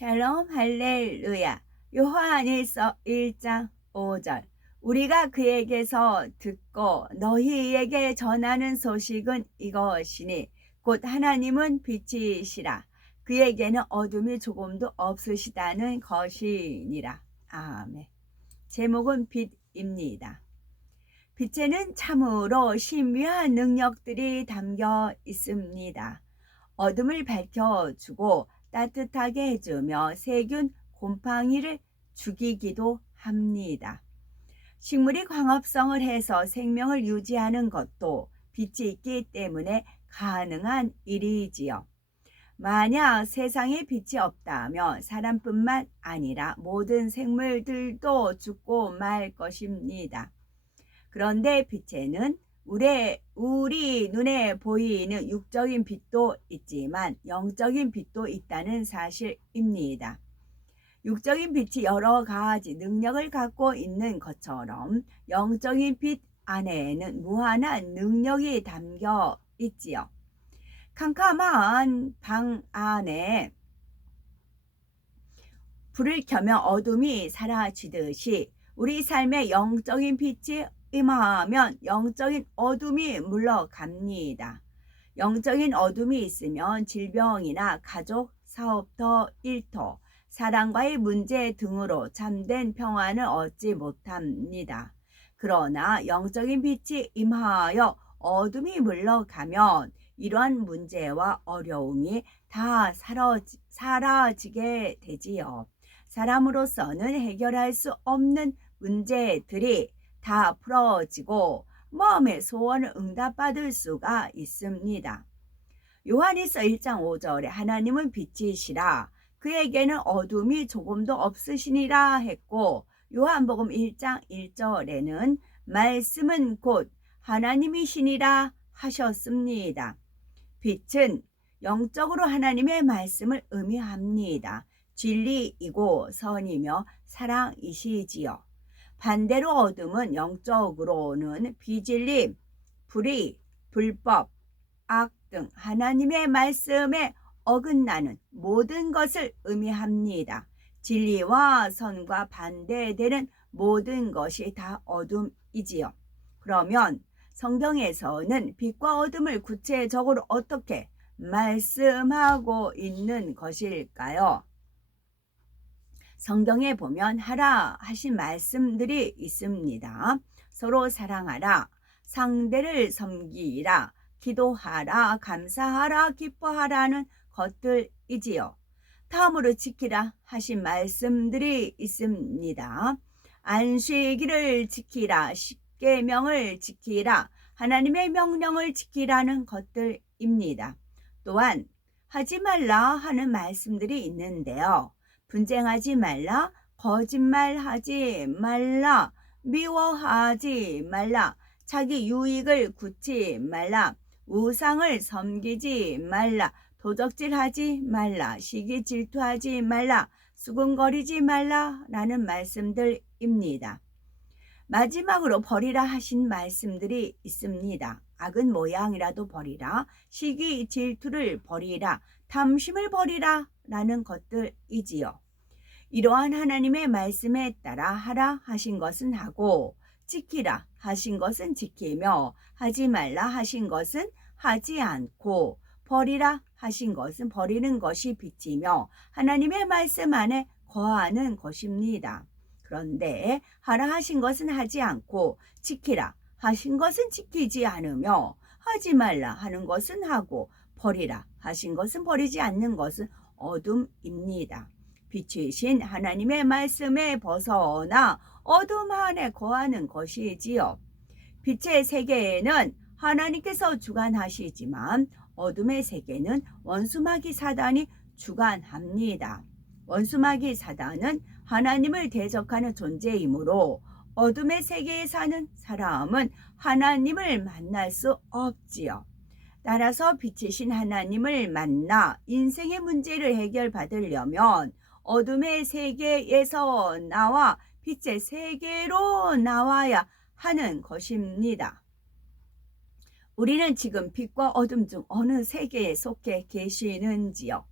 샬롬 할렐루야. 요한일서 1장 5절. 우리가 그에게서 듣고 너희에게 전하는 소식은 이것이니 곧 하나님은 빛이시라. 그에게는 어둠이 조금도 없으시다는 것이니라. 아멘. 제목은 빛입니다. 빛에는 참으로 신비한 능력들이 담겨 있습니다. 어둠을 밝혀주고 따뜻하게 해주며 세균 곰팡이를 죽이기도 합니다. 식물이 광합성을 해서 생명을 유지하는 것도 빛이 있기 때문에 가능한 일이지요. 만약 세상에 빛이 없다면 사람뿐만 아니라 모든 생물들도 죽고 말 것입니다. 그런데 빛에는 우리 눈에 보이는 육적인 빛도 있지만 영적인 빛도 있다는 사실입니다. 육적인 빛이 여러 가지 능력을 갖고 있는 것처럼 영적인 빛 안에는 무한한 능력이 담겨 있지요. 캄캄한 방 안에 불을 켜면 어둠이 사라지듯이 우리 삶의 영적인 빛이 임하면 영적인 어둠이 물러갑니다. 영적인 어둠이 있으면 질병이나 가족, 사업터, 일터, 사랑과의 문제 등으로 참된 평안을 얻지 못합니다. 그러나 영적인 빛이 임하여 어둠이 물러가면 이러한 문제와 어려움이 다 사라지게 되지요. 사람으로서는 해결할 수 없는 문제들이 다 풀어지고 마음의 소원을 응답받을 수가 있습니다. 요한일서 1장 5절에 하나님은 빛이시라 그에게는 어둠이 조금도 없으시니라 했고, 요한복음 1장 1절에는 말씀은 곧 하나님이시니라 하셨습니다. 빛은 영적으로 하나님의 말씀을 의미합니다. 진리이고 선이며 사랑이시지요. 반대로 어둠은 영적으로는 비진리, 불의, 불법, 악 등 하나님의 말씀에 어긋나는 모든 것을 의미합니다. 진리와 선과 반대되는 모든 것이 다 어둠이지요. 그러면 성경에서는 빛과 어둠을 구체적으로 어떻게 말씀하고 있는 것일까요? 성경에 보면 하라 하신 말씀들이 있습니다. 서로 사랑하라, 상대를 섬기라, 기도하라, 감사하라, 기뻐하라는 것들이지요. 다음으로 지키라 하신 말씀들이 있습니다. 안식일을 지키라, 십계명을 지키라, 하나님의 명령을 지키라는 것들입니다. 또한 하지 말라 하는 말씀들이 있는데요. 분쟁하지 말라, 거짓말하지 말라, 미워하지 말라, 자기 유익을 굳지 말라, 우상을 섬기지 말라, 도적질하지 말라, 시기 질투하지 말라, 수군거리지 말라 라는 말씀들입니다. 마지막으로 버리라 하신 말씀들이 있습니다. 악은 모양이라도 버리라, 시기 질투를 버리라, 탐심을 버리라 라는 것들이지요. 이러한 하나님의 말씀에 따라 하라 하신 것은 하고, 지키라 하신 것은 지키며, 하지 말라 하신 것은 하지 않고, 버리라 하신 것은 버리는 것이 빛이며 하나님의 말씀 안에 거하는 것입니다. 그런데 하라 하신 것은 하지 않고, 지키라 하신 것은 지키지 않으며, 하지 말라 하는 것은 하고, 버리라 하신 것은 버리지 않는 것은 어둠입니다. 빛이신 하나님의 말씀에 벗어나 어둠 안에 거하는 것이지요. 빛의 세계에는 하나님께서 주관하시지만 어둠의 세계는 원수마귀 사단이 주관합니다. 원수마귀 사단은 하나님을 대적하는 존재이므로 어둠의 세계에 사는 사람은 하나님을 만날 수 없지요. 따라서 빛이신 하나님을 만나 인생의 문제를 해결받으려면 어둠의 세계에서 나와 빛의 세계로 나와야 하는 것입니다. 우리는 지금 빛과 어둠 중 어느 세계에 속해 계시는지요?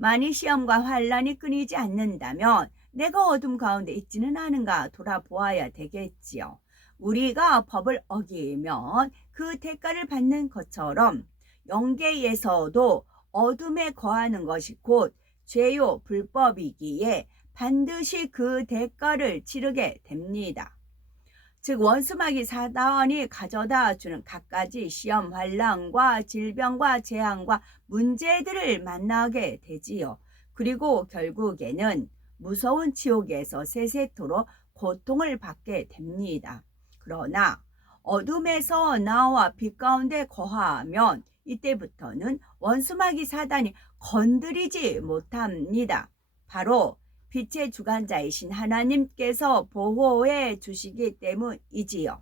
만일 시험과 환란이 끊이지 않는다면 내가 어둠 가운데 있지는 않은가 돌아보아야 되겠지요. 우리가 법을 어기면 그 대가를 받는 것처럼 영계에서도 어둠에 거하는 것이 곧 죄요 불법이기에 반드시 그 대가를 치르게 됩니다. 즉 원수마귀 사단이 가져다 주는 갖가지 시험, 환난과 질병과 재앙과 문제들을 만나게 되지요. 그리고 결국에는 무서운 지옥에서 세세토록 고통을 받게 됩니다. 그러나 어둠에서 나와 빛 가운데 거하면 이때부터는 원수마귀 사단이 건드리지 못합니다. 바로 빛의 주관자이신 하나님께서 보호해 주시기 때문이지요.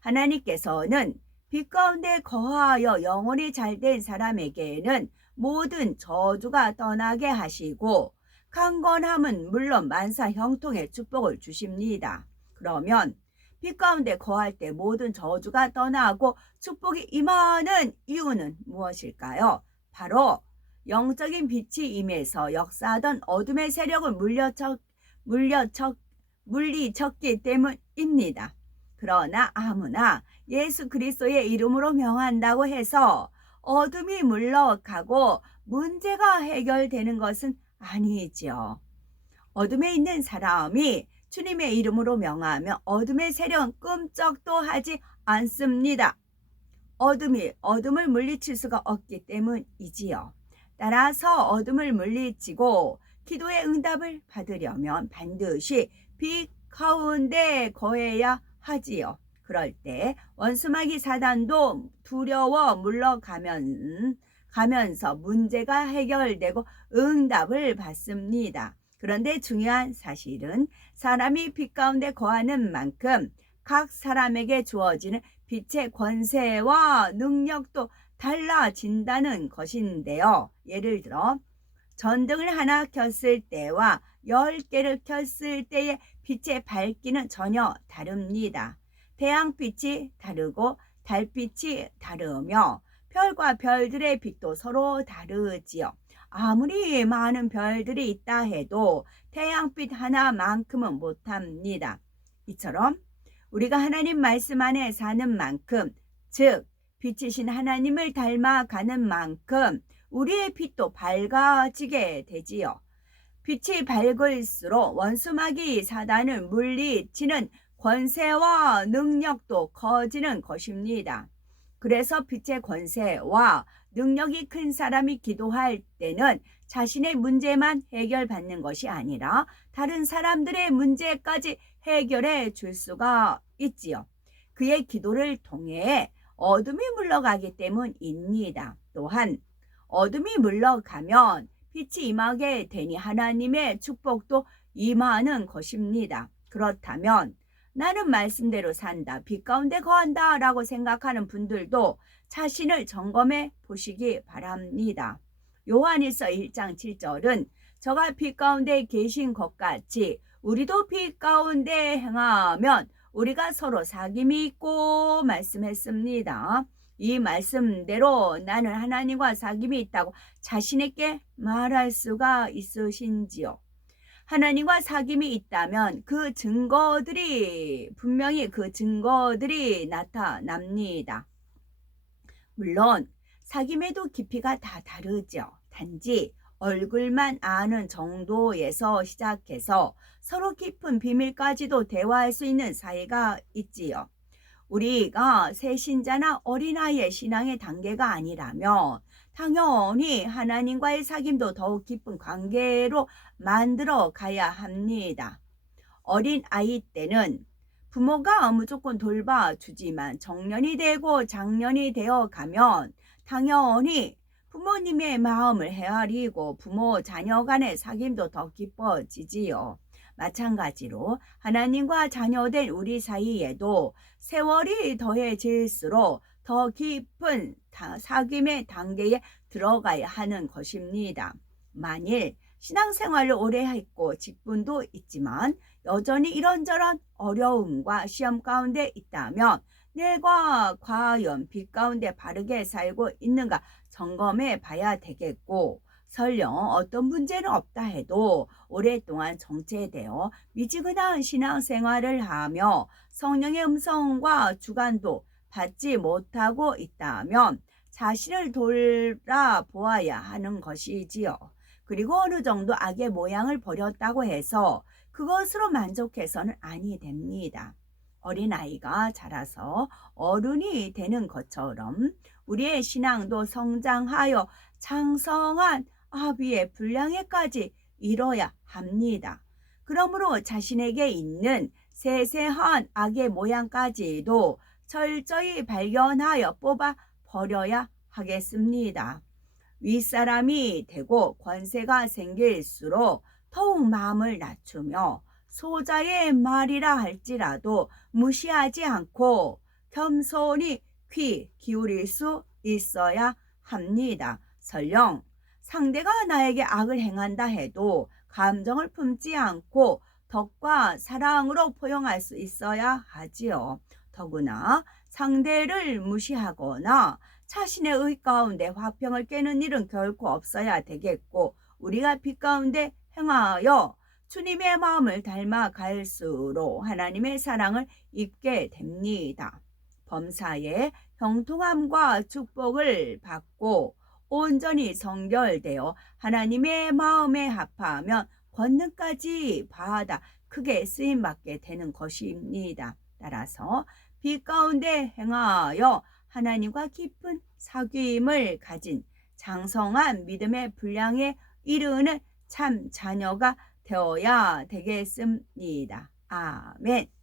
하나님께서는 빛 가운데 거하여 영혼이 잘된 사람에게는 모든 저주가 떠나게 하시고 강건함은 물론 만사 형통의 축복을 주십니다. 그러면 빛 가운데 거할 때 모든 저주가 떠나고 축복이 임하는 이유는 무엇일까요? 바로 영적인 빛이 임해서 역사하던 어둠의 세력을 물리쳤기 때문입니다. 그러나 아무나 예수 그리스도의 이름으로 명한다고 해서 어둠이 물러가고 문제가 해결되는 것은 아니지요. 어둠에 있는 사람이 주님의 이름으로 명하며 어둠의 세력은 끔찍도 하지 않습니다. 어둠을 물리칠 수가 없기 때문이지요. 따라서 어둠을 물리치고 기도의 응답을 받으려면 반드시 빛 가운데 거해야 하지요. 그럴 때 원수마귀 사단도 두려워 물러가면서 문제가 해결되고 응답을 받습니다. 그런데 중요한 사실은 사람이 빛 가운데 거하는 만큼 각 사람에게 주어지는 빛의 권세와 능력도 달라진다는 것인데요. 예를 들어 전등을 하나 켰을 때와 10개를 켰을 때의 빛의 밝기는 전혀 다릅니다. 태양빛이 다르고 달빛이 다르며 별과 별들의 빛도 서로 다르지요. 아무리 많은 별들이 있다 해도 태양빛 하나만큼은 못합니다. 이처럼 우리가 하나님 말씀 안에 사는 만큼, 즉 빛이신 하나님을 닮아가는 만큼 우리의 빛도 밝아지게 되지요. 빛이 밝을수록 원수마귀 사단을 물리치는 권세와 능력도 커지는 것입니다. 그래서 빛의 권세와 능력이 큰 사람이 기도할 때는 자신의 문제만 해결받는 것이 아니라 다른 사람들의 문제까지 해결해 줄 수가 있지요. 그의 기도를 통해 어둠이 물러가기 때문입니다. 또한 어둠이 물러가면 빛이 임하게 되니 하나님의 축복도 임하는 것입니다. 그렇다면 나는 말씀대로 산다, 빛 가운데 거한다 라고 생각하는 분들도 자신을 점검해 보시기 바랍니다. 요한일서 1장 7절은 저가 빛 가운데 계신 것 같이 우리도 빛 가운데 행하면 우리가 서로 사귐이 있고 말씀했습니다. 이 말씀대로 나는 하나님과 사귐이 있다고 자신에게 말할 수가 있으신지요? 하나님과 사귐이 있다면 분명히 그 증거들이 나타납니다. 물론 사귐에도 깊이가 다 다르죠. 단지 얼굴만 아는 정도에서 시작해서 서로 깊은 비밀까지도 대화할 수 있는 사이가 있지요. 우리가 새신자나 어린아이의 신앙의 단계가 아니라면 당연히 하나님과의 사귐도 더욱 깊은 관계로 만들어 가야 합니다. 어린아이 때는 부모가 무조건 돌봐주지만 정년이 되고 장년이 되어 가면 당연히 부모님의 마음을 헤아리고 부모 자녀 간의 사귐도 더 깊어지지요. 마찬가지로 하나님과 자녀된 우리 사이에도 세월이 더해질수록 더 깊은 사귐의 단계에 들어가야 하는 것입니다. 만일 신앙생활을 오래 했고 직분도 있지만 여전히 이런저런 어려움과 시험 가운데 있다면 내가 과연 빛 가운데 바르게 살고 있는가 점검해 봐야 되겠고, 설령 어떤 문제는 없다 해도 오랫동안 정체되어 미지근한 신앙생활을 하며 성령의 음성과 주관도 받지 못하고 있다면 자신을 돌아보아야 하는 것이지요. 그리고 어느 정도 악의 모양을 버렸다고 해서 그것으로 만족해서는 아니 됩니다. 어린아이가 자라서 어른이 되는 것처럼 우리의 신앙도 성장하여 장성한 아비의 분량에까지 이뤄야 합니다. 그러므로 자신에게 있는 세세한 악의 모양까지도 철저히 발견하여 뽑아 버려야 하겠습니다. 윗사람이 되고 권세가 생길수록 더욱 마음을 낮추며 소자의 말이라 할지라도 무시하지 않고 겸손히 귀 기울일 수 있어야 합니다. 설령 상대가 나에게 악을 행한다 해도 감정을 품지 않고 덕과 사랑으로 포용할 수 있어야 하지요. 더구나 상대를 무시하거나 자신의 의 가운데 화평을 깨는 일은 결코 없어야 되겠고, 우리가 빛 가운데 행하여 주님의 마음을 닮아갈수록 하나님의 사랑을 입게 됩니다. 범사에 형통함과 축복을 받고 온전히 성결되어 하나님의 마음에 합하면 권능까지 받아 크게 쓰임받게 되는 것입니다. 따라서 빛 가운데 행하여 하나님과 깊은 사귐을 가진 장성한 믿음의 분량에 이르는 참 자녀가 되어야 되겠습니다. 아멘.